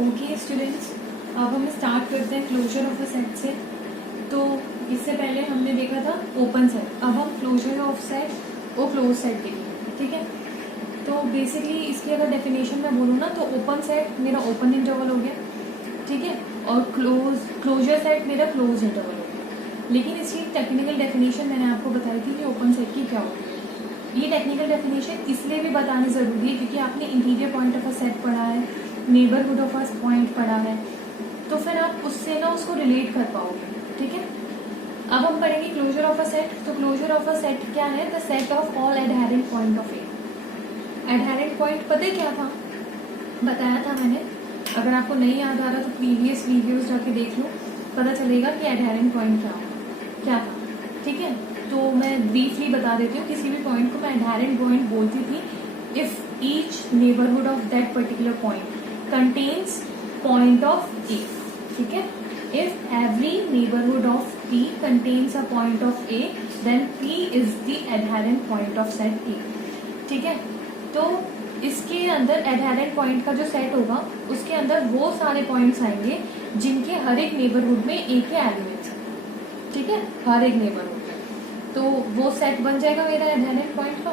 Okay students, अब हम start करते हैं क्लोजर ऑफ अ सेट से। तो इससे पहले हमने देखा था ओपन सेट, अब हम क्लोजर ऑफ सेट और क्लोज सेट देखेंगे। ठीक है, तो बेसिकली इसकी अगर डेफिनेशन मैं बोलूँ ना तो ओपन सेट मेरा ओपन इंटरवल हो गया, ठीक है, और क्लोजर सेट मेरा क्लोज इंटरवल हो गया। लेकिन इसकी टेक्निकल डेफिनेशन मैंने आपको बताई थी कि ओपन सेट की क्या होती है। ये टेक्निकल डेफिनेशन इसलिए भी बतानी ज़रूरी है क्योंकि आपने interior point of a set पढ़ा है, नेबरहुड ऑफ अ पॉइंट पढ़ा है, तो फिर आप उससे ना उसको रिलेट कर पाओगे। ठीक है, अब हम पढ़ेंगे क्लोजर ऑफ अ सेट। तो क्लोजर ऑफ अ सेट क्या है? The set of all adherent point of A. Adherent point पता है क्या था? बताया था मैंने। अगर आपको नहीं याद आ रहा तो प्रीवियस वीडियोस जाके देख लो, पता चलेगा कि एडहेरेंट पॉइंट क्या था। ठीक है, तो मैं ब्रीफली बता देती हूँ। किसी भी पॉइंट को मैं एडहेरेंट पॉइंट बोलती थी if each neighbourhood of that particular point contains point of A. ठीक है, if every neighbourhood of P contains a point of A, then P is the adherent point of set A। ठीक है, तो इसके अंदर adherent point का जो set होगा उसके अंदर वो सारे पॉइंट्स आएंगे जिनके हर एक नेबरहुड में A के एलिमेंट्स हैं। ठीक है, हर एक नेबरहुड में, तो वो सेट बन जाएगा मेरा एडहेरेंट पॉइंट का।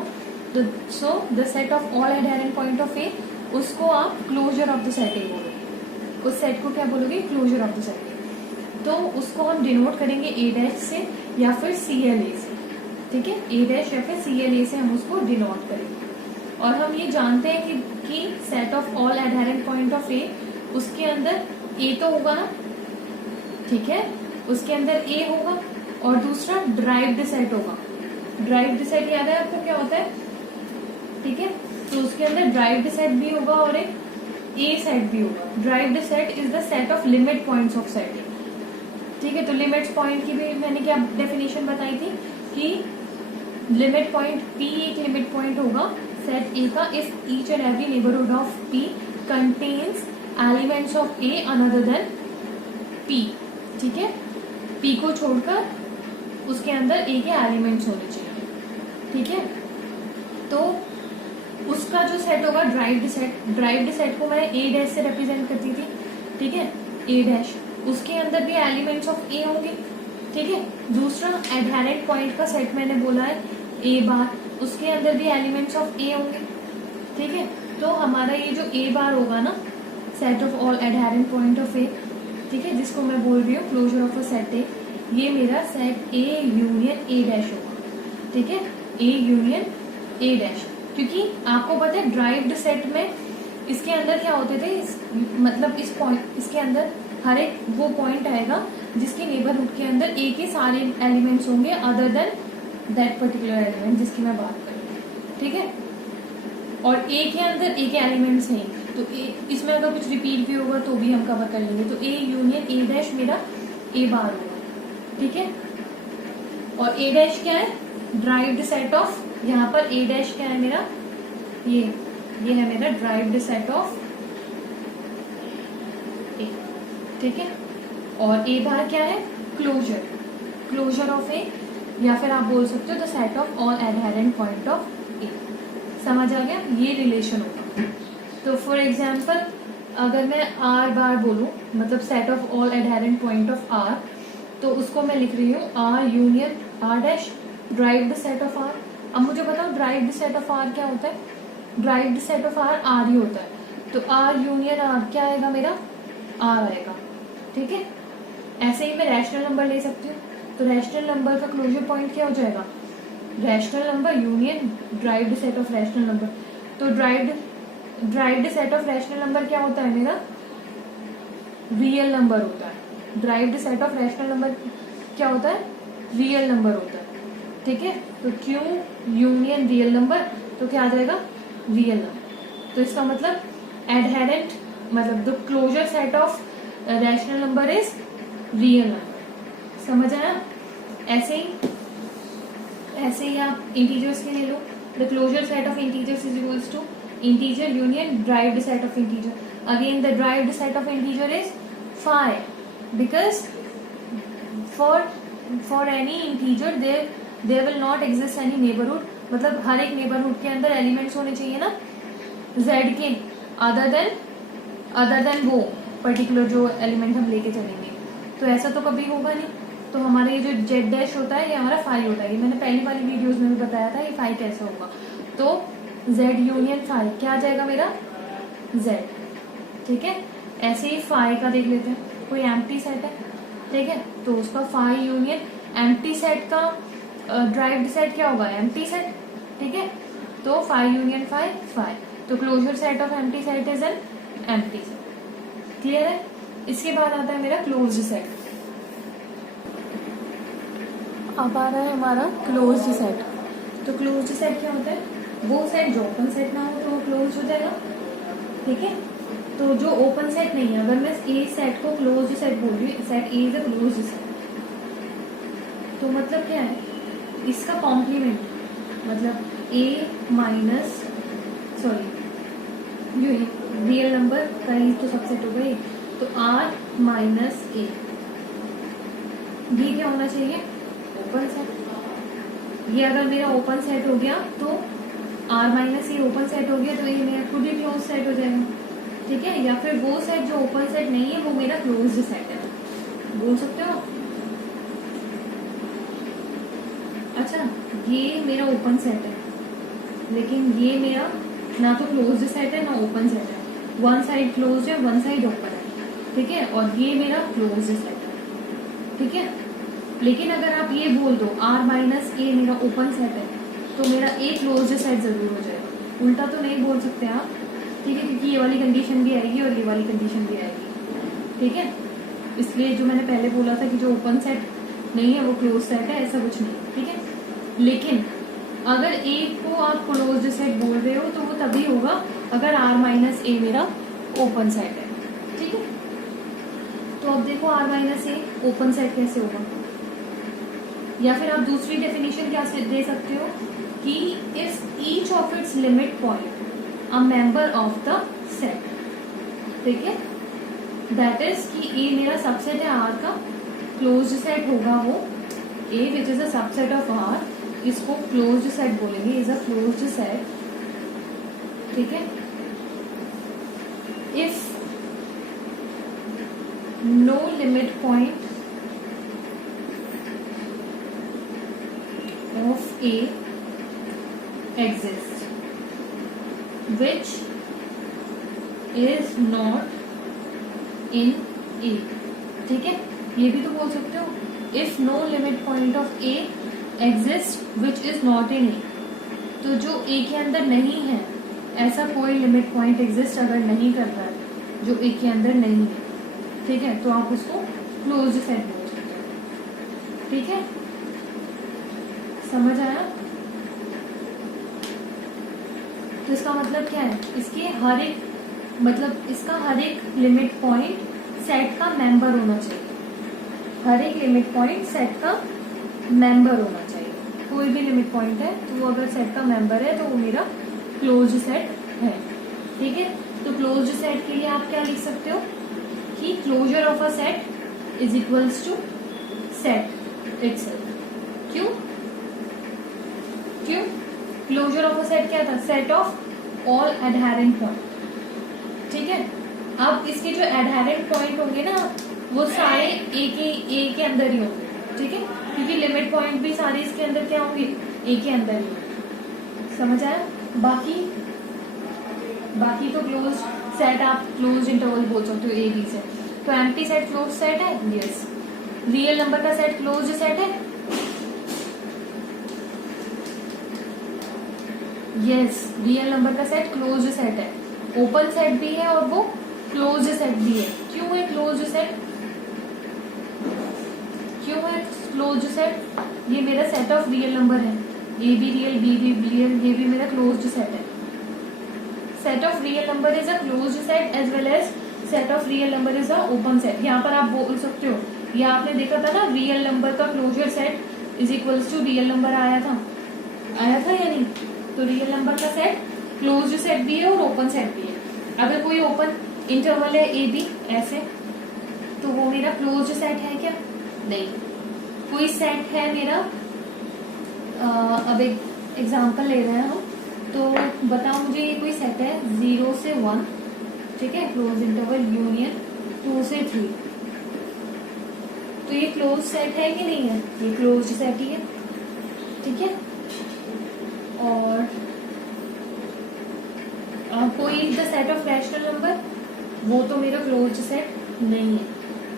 तो so the set of all adherent point of A, उसको आप closure of the set A बोलोगे। उस सेट को क्या बोलोगे? Closure of the set A. तो उसको हम डिनोट करेंगे ए डैश से या फिर CLA से। ठीक है, ए डैश या फिर CLA से हम उसको डिनोट करेंगे। और हम ये जानते हैं कि set of all adherent point of A, उसके अंदर ए तो होगा ना, ठीक है, उसके अंदर ए होगा और दूसरा ड्राइव्ड सेट होगा। ड्राइव्ड सेट याद है आपको क्या होता है? ठीक है, तो उसके अंदर ड्राइव्ड सेट भी होगा और एक ए सेट भी होगा। Derived set is the set of limit points of set ए। ठीक है, तो लिमिट्स पॉइंट की भी मैंने क्या डेफिनेशन बताई थी कि लिमिट पॉइंट P एक लिमिट पॉइंट होगा सेट ए का if each and every neighbourhood of P contains elements of A another than P। ठीक है, P को छोड़कर उसके अंदर A के एलिमेंट्स होने चाहिए। ठीक है, तो उसका जो सेट होगा ड्राइव्ड सेट को मैं A डैश से रिप्रेजेंट करती थी। ठीक है, A डैश, उसके अंदर भी एलिमेंट्स ऑफ A होंगे। ठीक है, दूसरा एडहेरेंट पॉइंट का सेट मैंने बोला है A बार, उसके अंदर भी एलिमेंट्स ऑफ A होंगे। ठीक है, तो हमारा ये जो A बार होगा ना, set of all adherent point of A, ठीक है, जिसको मैं बोल रही हूँ closure of a set A, ये मेरा सेट A यूनियन A डैश होगा। ठीक है, A यूनियन A डैश, क्योंकि आपको पता है ड्राइव्ड सेट में इसके अंदर क्या होते थे, मतलब इस पॉइंट, इसके अंदर हर एक वो पॉइंट आएगा जिसके नेबरहुड के अंदर A के सारे एलिमेंट्स होंगे other than that particular element जिसकी मैं बात कर रही हूँ। ठीक है, और A के अंदर A के एलिमेंट्स नहीं, तो इसमें अगर कुछ रिपीट भी होगा तो भी हम कवर कर लेंगे। तो A यूनियन A डैश मेरा A बार होगा। ठीक है, और A डैश क्या है? ड्राइव्ड सेट ऑफ, यहाँ पर A डैश क्या है मेरा? ये है मेरा ड्राइव्ड सेट ऑफ A। ठीक है, और A बार क्या है? क्लोजर ऑफ A, या फिर आप बोल सकते हो the set of all adherent point of A। समझ आ गया? ये रिलेशन होगा। तो फॉर एग्जाम्पल अगर मैं R बार बोलूं, मतलब set of all adherent point of R, तो उसको मैं लिख रही हूँ R union R dash derived set of R। अब मुझे बताओ ड्राइव्ड सेट ऑफ R क्या होता है? ड्राइव्ड सेट ऑफ R ही होता है। तो R यूनियन R क्या आएगा मेरा? R आएगा। ठीक है, ऐसे ही मैं रैशनल नंबर ले सकती हूँ। तो रैशनल नंबर का क्लोजर पॉइंट क्या हो जाएगा? Rational number union derived set of rational number. तो derived set of rational number क्या होता है मेरा? रियल नंबर होता है। Derived set of rational number क्या होता है? रियल नंबर होता है। ठीक है, तो Q यूनियन रियल नंबर, तो क्या आ जाएगा? Real number. तो इसका मतलब एडहेरेंट, मतलब the closure set of rational number is real number. समझ आया? ऐसे ही आप इंटीजर्स के ले लो। The closure set of integers is equals to integer union derived set of integer. Again the derived set of integer is 5 because for any integer there will not exist any neighbourhood, मतलब हर एक neighbourhood के अंदर elements होने चाहिए ना Z के other than other than वो पर्टिकुलर जो एलिमेंट हम लेके चलेंगे। तो ऐसा तो कभी होगा नहीं। तो हमारा ये जो जेड डैश होता है ये हमारा फाई होता है। ये मैंने पहली वाली वीडियोस में भी बताया था ये फाई कैसे होगा। तो जेड यूनियन फाई क्या आ जाएगा मेरा जेड। ठीक है, ऐसे ही फाई का देख लेते हैं। कोई एम्प्टी सेट है, ठीक है, तो उसका फाई यूनियन एम्प्टी सेट का ड्राइव्ड सेट क्या होगा एम्प्टी सेट। ठीक है, तो फाई यूनियन फाई फाई, तो closure set of empty set is an empty set. Clear है। इसके बाद आता है मेरा क्लोज्ड सेट। अब आ रहा है हमारा क्लोज्ड सेट। तो क्लोज्ड सेट क्या होता है, वो सेट जो ओपन सेट ना हो तो वो क्लोज हो जाएगा। ठीक है, तो जो ओपन सेट नहीं है, अगर मैं ए सेट को क्लोज्ड सेट बोल रही हूँ, set A is a closed set, तो मतलब क्या है, इसका कॉम्प्लीमेंट मतलब A minus sorry U real number का ही तो सबसेट हो गई, तो आर माइनस ए, ये क्या होना चाहिए ओपन सेट। ये अगर मेरा ओपन सेट हो गया तो R minus A open set हो गया, तो ये मेरा खुद ही क्लोज सेट हो जाएगा। ठीक है, या फिर वो सेट जो ओपन सेट नहीं है वो मेरा क्लोज्ड सेट है, बोल सकते हो। अच्छा, ये मेरा ओपन सेट है, लेकिन ये मेरा ना तो क्लोज्ड सेट है ना ओपन सेट है, वन साइड क्लोज्ड है वन साइड ओपन है। ठीक है, और ये मेरा क्लोज्ड सेट है। ठीक है, लेकिन अगर आप ये बोल दो आर माइनस ए मेरा ओपन सेट है, तो मेरा ए क्लोज्ड सेट जरूर हो जाएगा। उल्टा तो नहीं बोल सकते आप। ठीक है, क्योंकि ये वाली कंडीशन भी आएगी और ये वाली कंडीशन भी आएगी। ठीक है, इसलिए जो मैंने पहले बोला था कि जो ओपन सेट नहीं है वो क्लोज सेट है, ऐसा कुछ नहीं। ठीक है, लेकिन अगर ए को आप क्लोज्ड सेट बोल रहे हो तो वो तभी होगा अगर आर माइनस ए मेरा ओपन सेट है। ठीक है, तो अब देखो R minus A open set कैसे होगा, या फिर आप दूसरी डेफिनेशन क्या दे सकते हो कि if each of its limit point a member of the set. ठीक है, दैट इज कि ए मेरा सबसेट है आर का, क्लोज्ड सेट होगा वो A which is a subset of R, इसको क्लोज्ड सेट बोलेंगे, इज अ क्लोज्ड सेट। ठीक है, if no limit point of A exists which is not in A। ठीक है, ये भी तो बोल सकते हो if no limit point of A exists which is not in A, तो जो A के अंदर नहीं है, ऐसा कोई लिमिट पॉइंट एग्जिस्ट अगर नहीं करता है जो A के अंदर नहीं है, ठीक है, तो आप उसको क्लोज्ड सेट बोल सकते हो। ठीक है, समझ आया। तो इसका मतलब क्या है, इसके हर एक मतलब इसका हर एक लिमिट पॉइंट सेट का मेंबर होना चाहिए, हर एक लिमिट पॉइंट सेट का मेंबर होना चाहिए। कोई भी लिमिट पॉइंट है तो वो अगर सेट का मेंबर है तो वो मेरा क्लोज्ड सेट है। ठीक है, तो क्लोज्ड सेट के लिए आप क्या लिख सकते हो कि closure of a set is equals to set itself. क्यों क्यों क्लोजर ऑफ अ सेट क्या था, set of all adherent point. ठीक है, अब इसके जो एडहेरेंट पॉइंट होंगे ना वो सारे ए के अंदर ही होंगे। ठीक है, क्योंकि लिमिट पॉइंट भी सारे इसके अंदर क्या होंगे ए के अंदर ही। समझ आया। बाकी तो क्लोज सेट आप क्लोज इंटरवल बोल सकते हो ए बी से। तो एम्प्टी सेट क्लोज सेट है, यस। रियल नंबर का सेट क्लोज सेट है, यस। रियल नंबर का सेट क्लोज सेट है, ओपन सेट भी है और वो क्लोज सेट भी है। क्यों है क्लोज सेट, क्यों है क्लोज सेट, ये मेरा सेट ऑफ रियल नंबर है, ए बी रियल बी भी रियल, ये भी मेरा क्लोज सेट है। Set of real number is a close set as well as set of real number is a open set. यहाँ पर आप बोल सकते हो, ये आपने देखा था ना, रियल नंबर का closure set is equals to real number आया था या नहीं। तो रियल नंबर का सेट क्लोज्ड सेट भी है और ओपन सेट भी है। अगर कोई ओपन इंटरवल है ए बी ऐसे, तो वो मेरा क्लोज्ड सेट है क्या, नहीं। कोई सेट है मेरा, अब एक एग्जांपल ले रहे हैं हम, तो बताओ मुझे ये कोई सेट है 0 से 1, ठीक है, क्लोज इंटरवल यूनियन 2 से 3। तो ये क्लोज सेट है कि नहीं है, ये क्लोज सेट ही है, ठीक है। और कोई the set of rational number, वो तो मेरा क्लोज सेट नहीं है।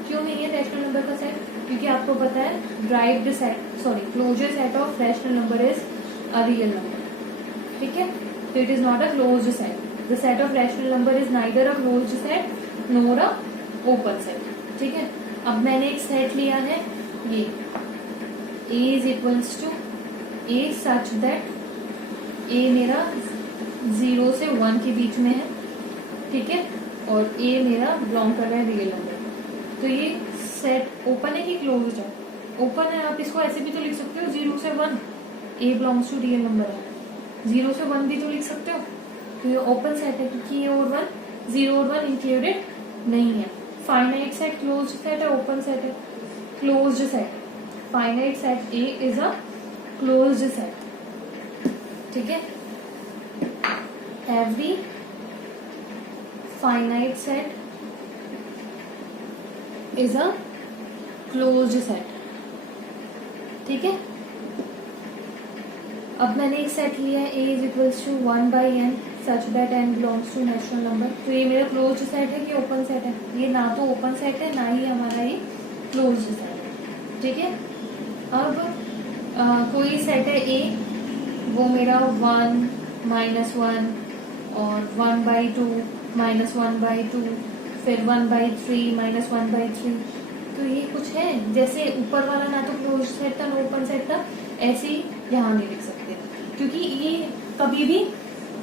क्यों नहीं है रैशनल नंबर का सेट, क्योंकि आपको पता है derived set closure set of rational number is a real number, ठीक है। तो it is not a closed set. The set of rational number is neither a closed set nor a open set, ठीक है। अब मैंने एक set लिया है, ये A is equals to A such that A मेरा 0 से 1 के बीच में है, ठीक है, और A मेरा बिलोंग कर रहा है रियल नंबर। तो ये सेट ओपन है कि क्लोज्ड है? ओपन है। आप इसको ऐसे भी तो लिख सकते हो 0 से 1 A belongs to real number है, 0 से 1 भी तो लिख सकते हो। तो ये ओपन सेट है क्योंकि ये और 1 0 और 1 इंक्लूडेड नहीं है। फाइनाइट सेट क्लोज्ड सेट है, ओपन सेट है? Closed set. Finite set A is a closed set, ठीक है। Every finite set is a closed set, ठीक है। अब मैंने एक सेट लिया है A is equals to 1/n such that n belongs to natural number. तो ये मेरा क्लोज्ड सेट है कि ओपन सेट है? ये ना तो ओपन सेट है ना ही हमारा ये क्लोज्ड सेट है, ठीक है। अब कोई सेट है A, वो मेरा 1 -1 और 1/2 -1/2 फिर 1/3 -1/3। तो ये कुछ है, जैसे ऊपर वाला ना तो क्लोज सेट था ना ओपन सेट था, ऐसे ही यहाँ नहीं लिख सकते, क्योंकि ये कभी भी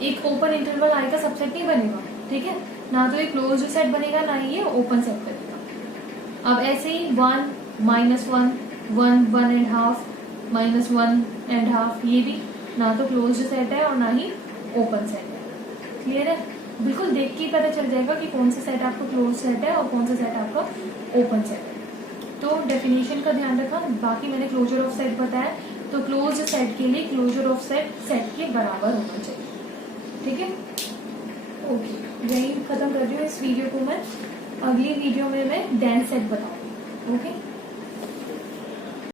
एक ओपन इंटरवल आई का सबसेट नहीं बनेगा, ठीक है। ना तो ये क्लोज सेट बनेगा ना ही ये ओपन सेट बनेगा। अब ऐसे ही 1 -1 1 1.5 -1.5, ये भी ना तो क्लोज सेट है और ना ही ओपन सेट है। क्लियर है? बिल्कुल देख के पता चल जाएगा कि कौन सा सेट आपका क्लोज सेट है और कौन सा सेट आपका ओपन सेट है। तो डेफिनेशन का ध्यान रखा। बाकी मैंने क्लोजर ऑफ सेट बताया, तो क्लोज सेट के लिए क्लोजर ऑफ सेट सेट के बराबर होना चाहिए, ठीक है। ओके, यही खत्म कर रही हूँ इस वीडियो को मैं। अगली वीडियो में मैं डेंस सेट बताऊंगी। ओके।